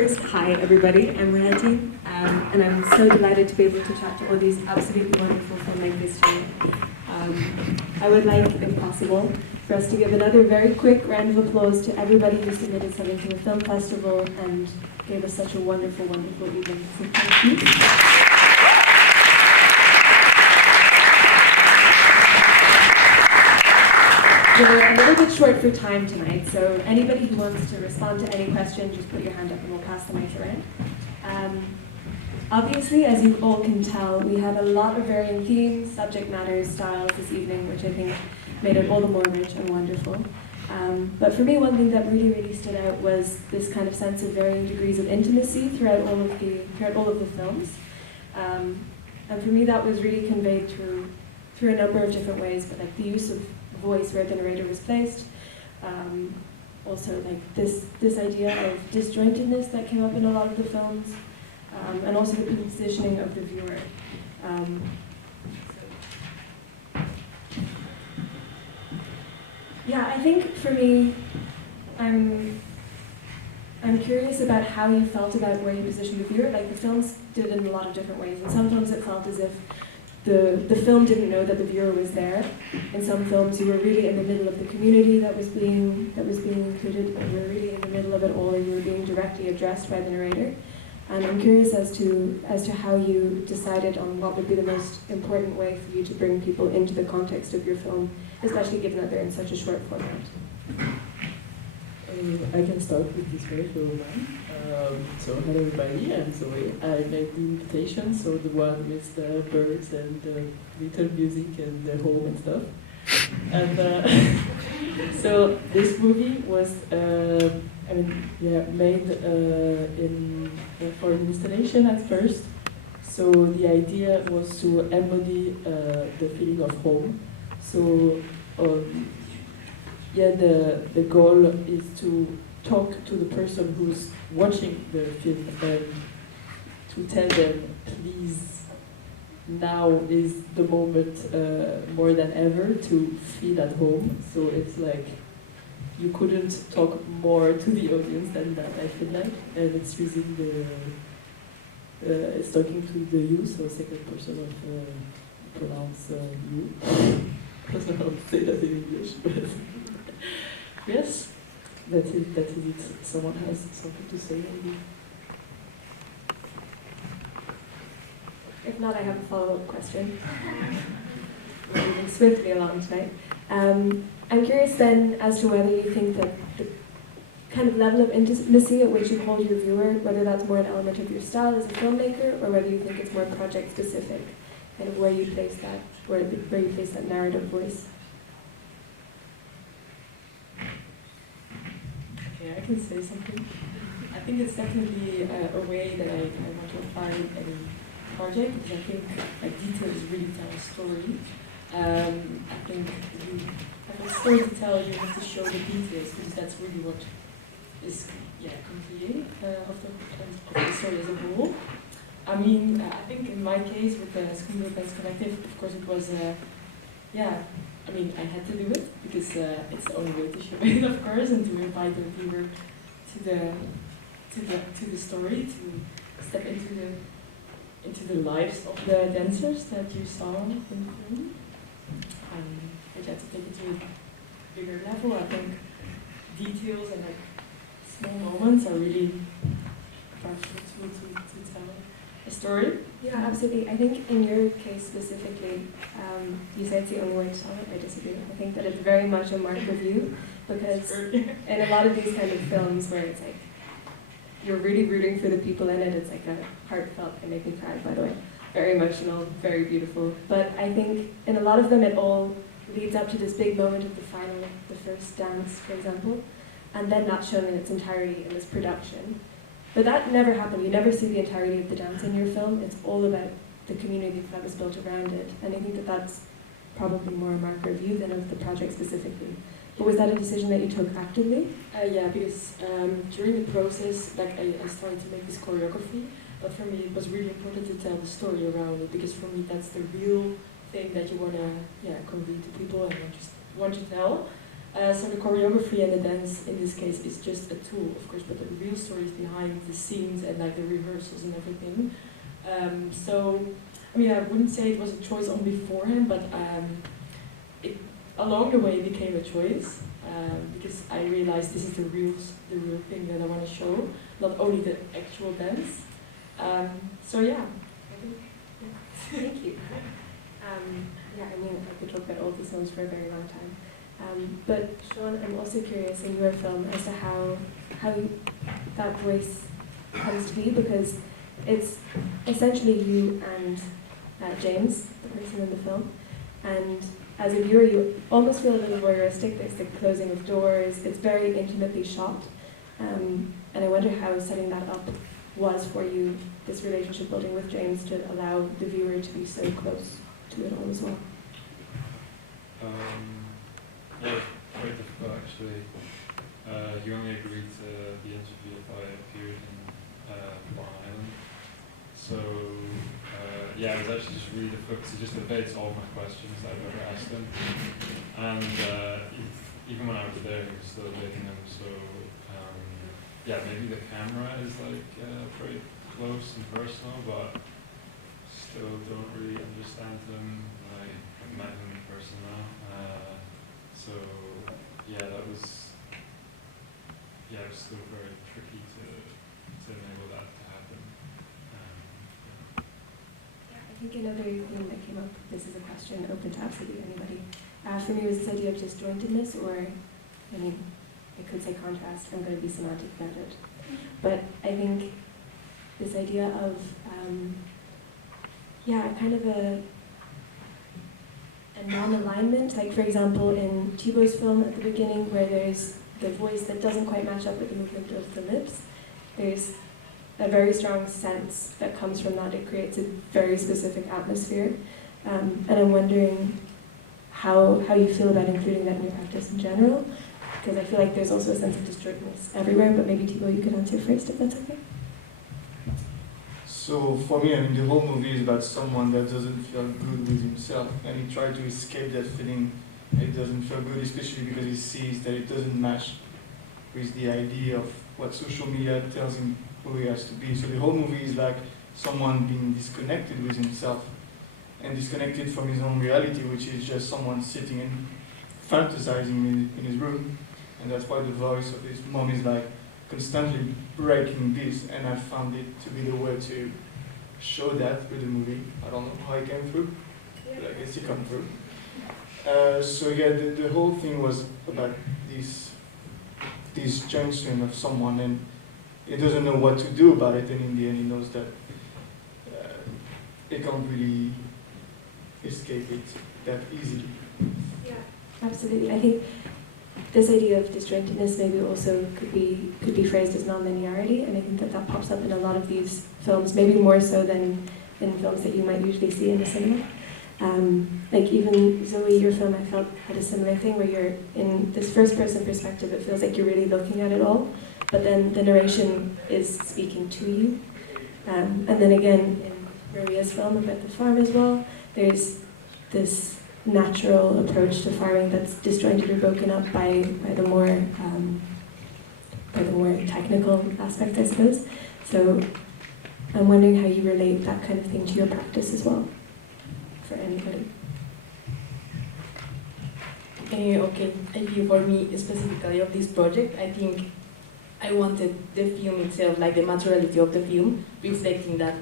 First, hi everybody, I'm Reiltin, and I'm so delighted to be able to chat to all these absolutely wonderful filmmakers today. I would like, if possible, for us to give another very quick round of applause to everybody who submitted something to the film festival and gave us such a wonderful, wonderful evening. So thank you. We're a little bit short for time tonight, so anybody who wants to respond to any question, just put your hand up and we'll pass the mic around. Obviously, as you all can tell, we had a lot of varying themes, subject matters, styles this evening, which I think made it all the more rich and wonderful. But for me, one thing that really, really stood out was this kind of sense of varying degrees of intimacy throughout all of the films. And for me, that was really conveyed through a number of different ways, but like the use of voice where the narrator was placed. Also like this idea of disjointedness that came up in a lot of the films, and also the positioning of the viewer. Yeah, I think for me, I'm curious about how you felt about where you positioned the viewer. Like the films did it in a lot of different ways. In some films it felt as if the film didn't know that the viewer was there. In some films, you were really in the middle of the community that was being included, and you were really in the middle of it all, or you were being directly addressed by the narrator. And I'm curious as to how you decided on what would be the most important way for you to bring people into the context of your film, especially given that they're in such a short format. I can start with this very short one. So hello everybody, I'm Zoe. I made the invitation, so the one with the birds and the little music and the home and stuff. And so this movie was made for an installation at first. So the idea was to embody the feeling of home. So the goal is to talk to the person who's watching the film and to tell them, please, now is the moment more than ever to feel at home. So it's like you couldn't talk more to the audience than that, I feel like. And it's using it's talking to the you, so second person of pronounce you. I don't know how to say that in English, but yes, that is it. Someone has something to say, maybe? If not, I have a follow-up question. We're moving swiftly along tonight. I'm curious then as to whether you think that the kind of level of intimacy at which you hold your viewer, whether that's more an element of your style as a filmmaker, or whether you think it's more project-specific, kind of where you place that narrative voice. Okay, I can say something. I think it's definitely a way that I want to apply in any project, because I think details really tell a story. I think as a story to tell, you have to show the details, because that's really what is completing of the story as a whole. I mean, I think in my case with the School Group as Collective, of course it was, I mean, I had to do it because it's the only way to show it, of course, and to invite the viewer to the story, to step into the lives of the dancers that you saw in the film. I had to take it to a bigger level. I think details and small moments are really powerful to tell a story. Yeah, absolutely. I think in your case specifically, you said it's the only way to tell it. I disagree. I think that it's very much a mark of you, because in a lot of these kind of films where it's like you're really rooting for the people in it, it's like a heartfelt, it made me cry, by the way, very emotional, very beautiful. But I think in a lot of them it all leads up to this big moment of the first dance, for example, and then not shown in its entirety in this production. But that never happened. You never see the entirety of the dance in your film. It's all about the community that was built around it. And I think that that's probably more a marker of you than of the project specifically. But was that a decision that you took actively? Yeah, because during the process, I started to make this choreography, but for me it was really important to tell the story around it, because for me that's the real thing that you want to convey to people and want to tell. So the choreography and the dance in this case is just a tool, of course, but the real story is behind the scenes and like the rehearsals and everything. So, I mean, I wouldn't say it was a choice on beforehand, but it along the way became a choice because I realized this is the real thing that I want to show, not only the actual dance. So yeah. Thank you. Yeah, I mean, I could talk about all these films for a very long time. But Sean, I'm also curious in your film as to how that voice comes to be, because it's essentially you and James, the person in the film, and as a viewer you almost feel a little voyeuristic. There's the closing of doors, it's very intimately shot, and I wonder how setting that up was for you, this relationship building with James, to allow the viewer to be so close to it all as well. Yeah, quite difficult actually. He only agreed to the interview if I appeared in Long Island. So yeah, it was actually just really difficult because he just evades all my questions that I've ever asked him. And even when I was there, he was still evading them. So yeah, maybe the camera is like very close and personal, but still don't really understand him. I've met him in person now. So yeah, it was still very tricky to enable that to happen. Yeah, I think another thing that came up, this is a question open to absolutely anybody, for me was this idea of disjointedness, or, I mean, I could say contrast, I'm going to be semantic about it. But I think this idea of, kind of a non-alignment, like for example in Thibaud's film at the beginning, where there's the voice that doesn't quite match up with the movement of the lips, there's a very strong sense that comes from that. It creates a very specific atmosphere, and I'm wondering how you feel about including that in your practice in general, because I feel like there's also a sense of disjointedness everywhere, but maybe Thibaud, you could answer first if that's okay. So for me, I mean, the whole movie is about someone that doesn't feel good with himself, and he tries to escape that feeling. It doesn't feel good, especially because he sees that it doesn't match with the idea of what social media tells him who he has to be. So the whole movie is like someone being disconnected with himself and disconnected from his own reality, which is just someone sitting and fantasizing in his room. And that's why the voice of his mom is like constantly breaking this, and I found it to be the way to show that through the movie. I don't know how it came through, but I guess it came through. So yeah, the whole thing was about this junction of someone, and he doesn't know what to do about it, and in the end he knows that he can't really escape it that easily. Yeah, absolutely. I think this idea of disjointedness maybe also could be phrased as non-linearity, and I think that pops up in a lot of these films, maybe more so than in films that you might usually see in the cinema. Like even Zoe, your film, I felt had a similar thing where you're in this first-person perspective. It feels like you're really looking at it all, but then the narration is speaking to you. And then again, in Maria's film about the farm as well, there's this natural approach to farming that's disjointed or broken up by the more technical aspects, I suppose. So I'm wondering how you relate that kind of thing to your practice as well, for anybody. Okay, I think for me specifically of this project, I think I wanted the film itself, like the materiality of the film, reflecting that,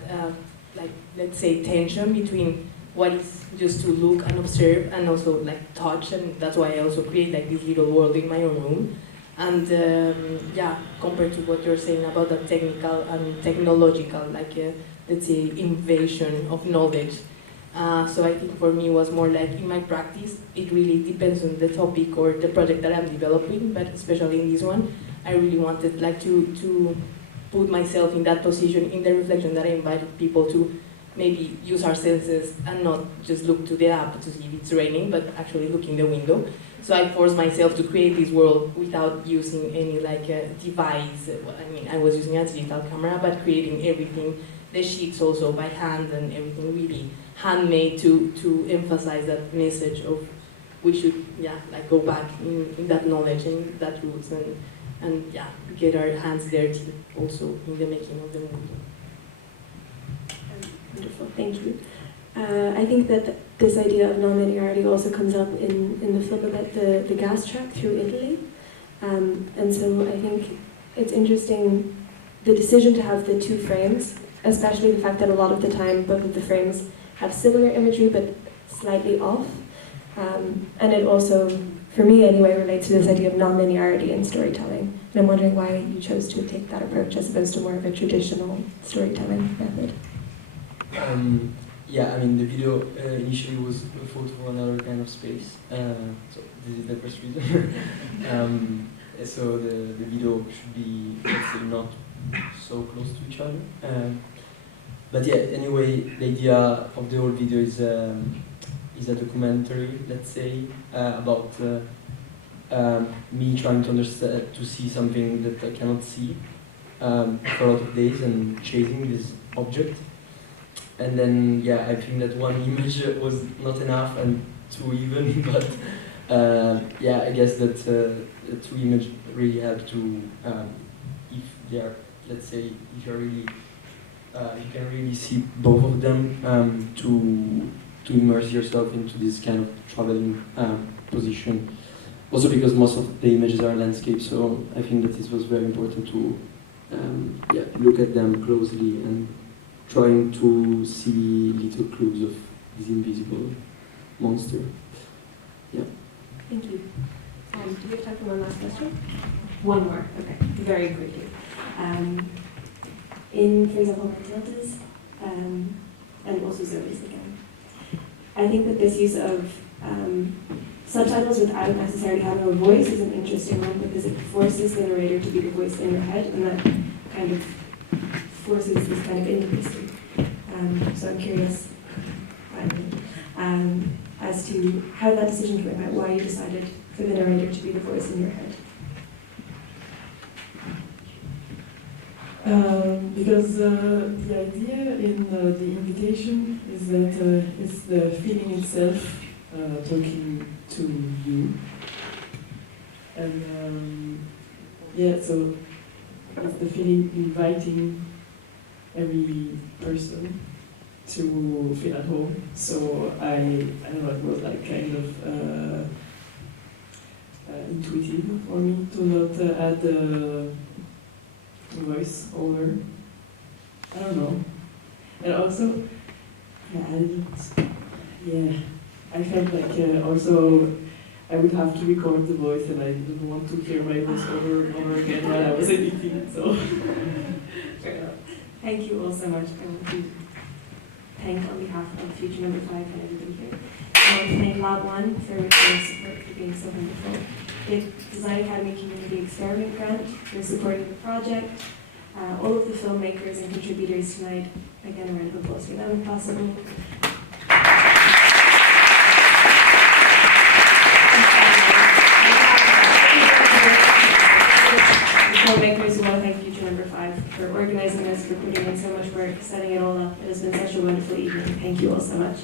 like, let's say, tension between what is just to look and observe and also like touch, and that's why I also create like this little world in my own room. And yeah, compared to what you're saying about the technical and technological, like let's say, invasion of knowledge. So I think for me it was more like in my practice, it really depends on the topic or the project that I'm developing, but especially in this one, I really wanted like to put myself in that position, in the reflection that I invited people to maybe use our senses and not just look to the app to see if it's raining, but actually look in the window. So I forced myself to create this world without using any like device. I mean, I was using a digital camera, but creating everything, the sheets also by hand and everything really handmade to emphasize that message of we should like go back in that knowledge and that roots and get our hands dirty also in the making of the movie. Wonderful, thank you. I think that this idea of non-linearity also comes up in the film about the gas track through Italy. And so I think it's interesting, the decision to have the two frames, especially the fact that a lot of the time both of the frames have similar imagery but slightly off. And it also, for me anyway, relates to this idea of non-linearity in storytelling. And I'm wondering why you chose to take that approach as opposed to more of a traditional storytelling method. Yeah, I mean, the video initially was thought for another kind of space, so this is the first reason. So the video should be, let's say, not so close to each other. But yeah, anyway, the idea of the whole video is a documentary, let's say, about me trying to understand, to see something that I cannot see for a lot of days and chasing this object. And then, yeah, I think that one image was not enough and two even, but yeah, I guess that two images really help to, if they are, let's say, if you're really, you can really see both of them to immerse yourself into this kind of traveling position. Also because most of the images are landscape, so I think that this was very important to yeah, look at them closely and trying to see little clues of this invisible monster. Yeah. Thank you. Do we have time for one last question? One more, okay, very quickly. In, for example, Matilda's, and also Zoe's again, I think that this use of subtitles without necessarily having a voice is an interesting one because it forces the narrator to be the voice in your head, and that kind of forces this kind of intimacy. So I'm curious as to how that decision came about, why you decided for the narrator to be the voice in your head. Because the idea in the invitation is that it's the feeling itself talking to you. And yeah, so it's the feeling inviting every person to feel at home. So I don't know, it was like kind of intuitive for me to not add a voice over. I don't know. And also, I felt like also I would have to record the voice and I didn't want to hear my voice over and over again while I was editing, so. Fair enough. Thank you all so much. I want to thank on behalf of Future Number 5 and everybody here. I want to thank Lab 1 for their support for being so wonderful. The Design Academy Community Experiment Grant for supporting the project. All of the filmmakers and contributors tonight, again, a round of applause for them if possible. Filmmakers, we want to thank Future Number 5 for organizing this, for putting in so much work, setting it all up. It has been such a wonderful evening. Thank you all so much.